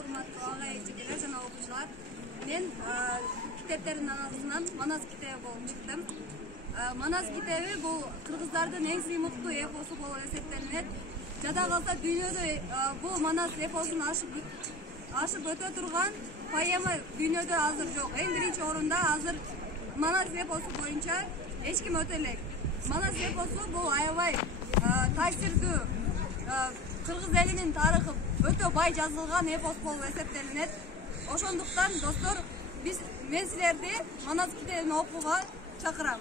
урматтуу ага эжелер жана окуучулар. Мен китептердин арасынан Манас китеби болуп чыктым. Манас китеби бул кыргыздардын эң сыймыктуу эпосу болуп эсептелинет. Жада калса дүйнөдө бул Манас эпосун ашып өтө турган поэма дүйнөдө азыр жок. Эң биринчи орунда азыр Манас эпосу боюнча эч ким өтө элек. Манас эпосу бул аябай таасирдүү кыргыз элинин тарыхы өтө бай жазылган эпос болуп эсептелинет. Ошондуктан достор, мен силерди Манас китебин окууга чакырам.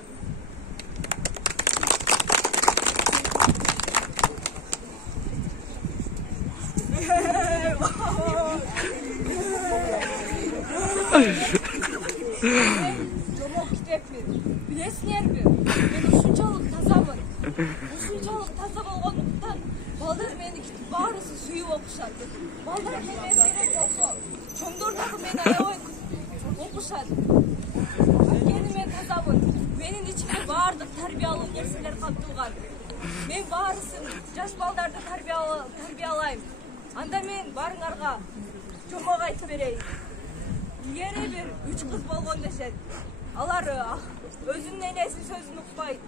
Жомок китепмин. Билесиңерби? Мен ушунчалык тазамын. Ушунчалык таза болгондуктан балдар мени баарысы сүйүп окушат. Балдар мени эскерет болсо, чоңдор дагы мени аябай окушат. Анткени мен тазамын. Менин ичимде баардык тарбиялуу нерселер камтылган. Мен баарысын жаш балдарды тарбиялайм. Анда мен барыңарга жомок айтып берейин. Эгер бир 3 кыз болгон дешет, алар өзүнүн энесинин сөзүн укпайт,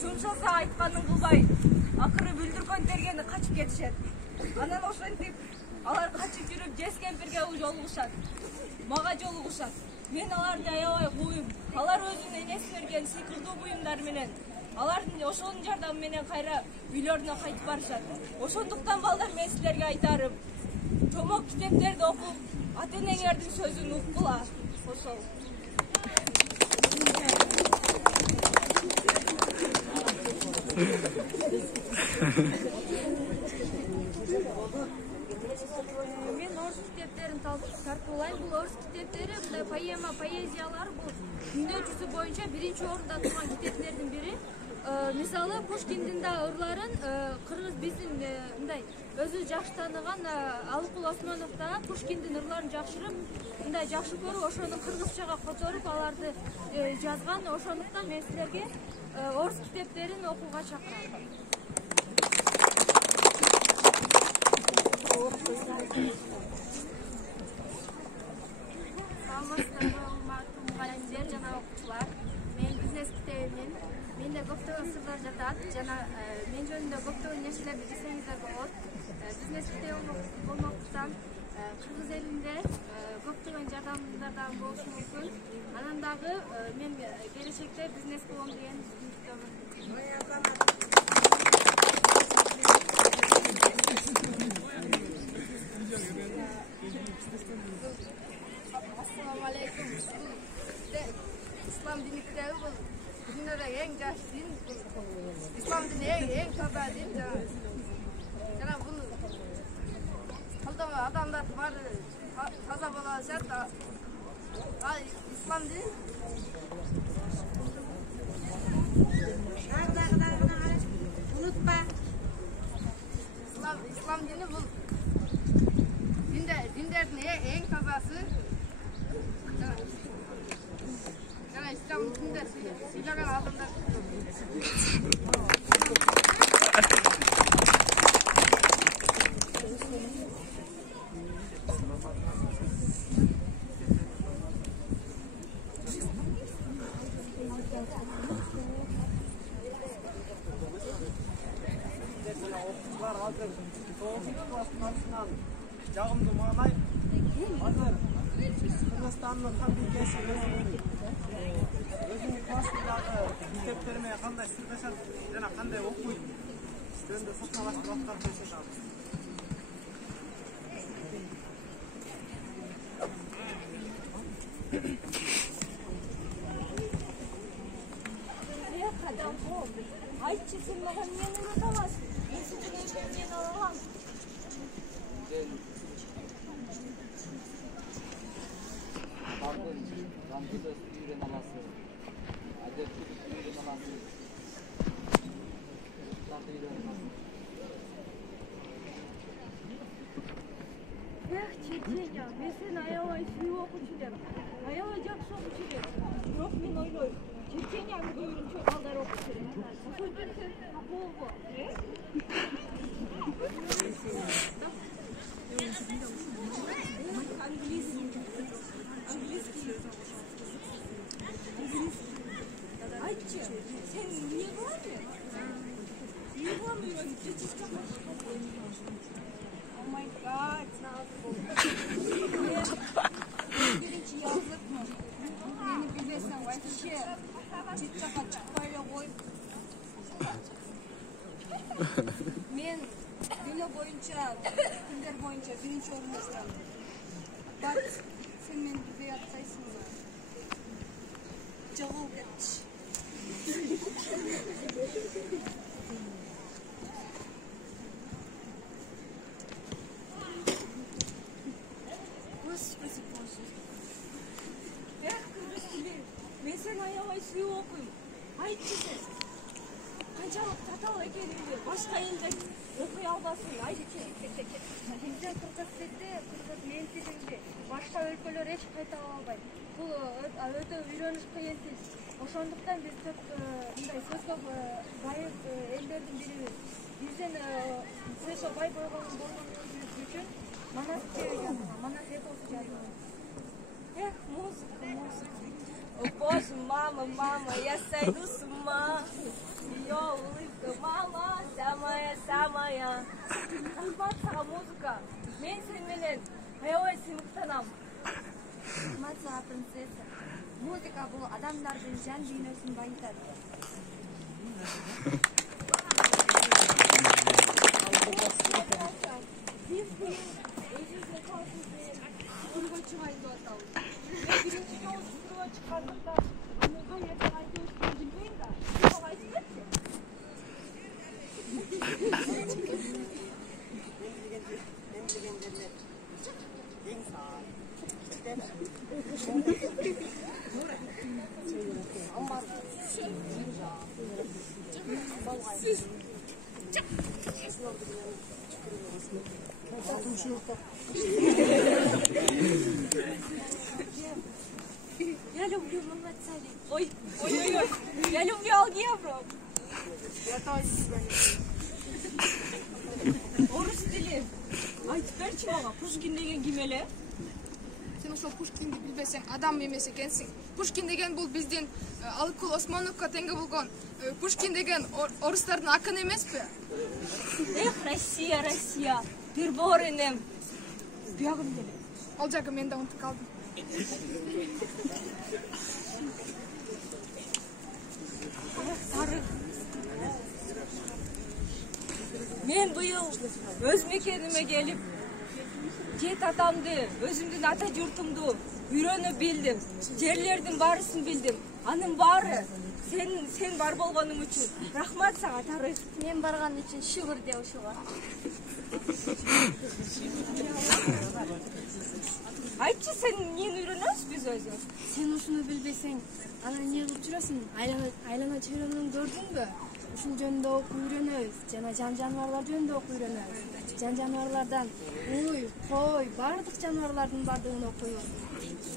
жумшаса айтканын кылбайт, акыры бүлдүркөн тергени качып кетишет. Анан ошентип алар качып жүрүп жез кемпирге жолугушат, мага жолугушат. Мен аларды аябай кууйм. Алар өзүнүн энеси берген сыйкырдуу буюмдар менен, алардын ошонун жардамы менен кайра үйлөрүнө кайтып барышат. Ошондуктан балдар, мен силерге айтарым, жомок китептерди окуп, ата-энеңердин сөзүн уккула. Ошол. Мен орыс китептерин тартуулайм. Бул орыс китептери, мындай поэма, поэзиялар бул дүйнө жүзү боюнча биринчи орунда турган китептердин бири. Мисалы, Пушкиндин да ырларын кыргыз биздин мындай өзү жакшы тааныган Алыкул Осмонов да Пушкиндин ырларын жакшырып, мындай жакшы көрүп, ошону кыргызчага которуп аларды жазган. Ошондуктан мен силерге орус китептерин окууга чакырам. Саламатсыздарбы, урматтуу мугалимдер жана окуучулар. Мен бизнес китебимин. Менде көптөгөн сырлар жатат жана мен жөнүндө көптөгөн нерселерди билсеңиздер болот. Бизнес китеби болмоктуктан кыргыз элинде көптөгөн жардамдардан болушу мүмкүн. Анан дагы мен келечекте бизнес болом деген үмүттөмүн. Ассаламу алейкум. Ислам дини китеби бул dünyadaki en yaş din, İslam dini en таза din. Jana bunu adamlar var, таза болашат. İslam dini unutma. İslam dini bu dinlerin en тазасы. İslam dininde silahlar adamlar. Жагымдуу маанай азыр Кыргызстандын кандидасы өзүнүн классындагы мектептерине кандай сүргөшөт жана кандай окуйт жөнүндө сахналаштырып аткан Айтчы, сен маған нені ұнатамасың? Мен сіздің мен алам. Ramzı'da suyun anası, adetli suyun anası, Ramzı'da anası. Çeçenya, ben seni ayağına suyu okuyacağım. Ayağına jakşı okuyacağım. Yok, men oylayım. Çeçenya'nın buyurun çok aldar okuyacağım. Söz verirsen, bu. Ne? Dünya boyunca, günler boyunca birinci orundasın. Bak, sen beni bir yatsayısın mı? Cavul geç. Господи Боже. Эх, Кыргызстили, мен сен аябай сүйүп окуйм. Айтчы сен. Канчалык татаал экениңди башка элдер окуй албасын, айтчы. Биздин кыргыз тилде, кыргыз мен тилинде башка өлкөлөр эч кайта албайт. Бул өтө үйрөнүш кыйын тил. Ошондуктан биз мындай сөзгө бай элдердин бирибиз. Биздин сөзгө бай болгонубуз үчүн манас жазган, манас эпосу жазган. Эх, музыка, музыка. О боже, мама, мама, я сойду с ума. Ее улыбка, мама, самая-самая. Рахмат сага музыка. Мен сен менен аябай сыймыктанам. Рахмат сага принцесса. Музыка бул адамдардын жан дүйнөсүн байытат. Биз өзүбүздүн калыбыбызды сүргө чыгайын деп атабыз. Мен биринчи жолу сүргө чыккандыкта аны кайерде кайтыбызды билбейм да. Сага айтып берчи. Я люблю мама царей. Ой. Я люблю алгебру. Орус тили. Айтып берчи мага, Пушкин деген ким эле? Сен ошол Пушкинди билбесең, адам эмес экенсиң. Пушкин деген бул биздин Алыкул Осмоновго теңге болгон. Пушкин деген орустардын акыны эмеспи? Эх, Россия, Россия. Бирбор энем. Бягым деле. Ал жагы мен да унутуп калдым. Тарых. Мен быйыл өз мекениме келип, жет атамды, өзүмдүн ата журтумду үйрөнүп билдим. Жерлердин баарысын билдим. Анын баары сен бар болгонуң үчүн. Рахмат сага, Тарых. Мен барган үчүн шүгүр де ушуга. Айтчы, сен эмнени үйрөнөбүз биз өзү? Сен ушуну билбесең, аны эмне кылып жүрөсүң? Айлана чөйрөнүн көрдүңбү? Ушул жөнүндө окуп үйрөнөбүз. Жана жан-жаныбарлар жөнүндө окуп үйрөнөбүз. Жан-жаныбарлардан уй, кой, бардык жаныбарлардын бардыгын окуйбуз.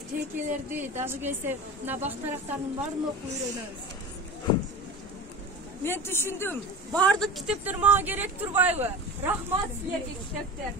Текелерди, даже келсе мына бактарактардын баарын окуп үйрөнөбүз. Мен түшүндүм. Бардык китептер мага керек турбайбы? Рахмат силерге, китептер.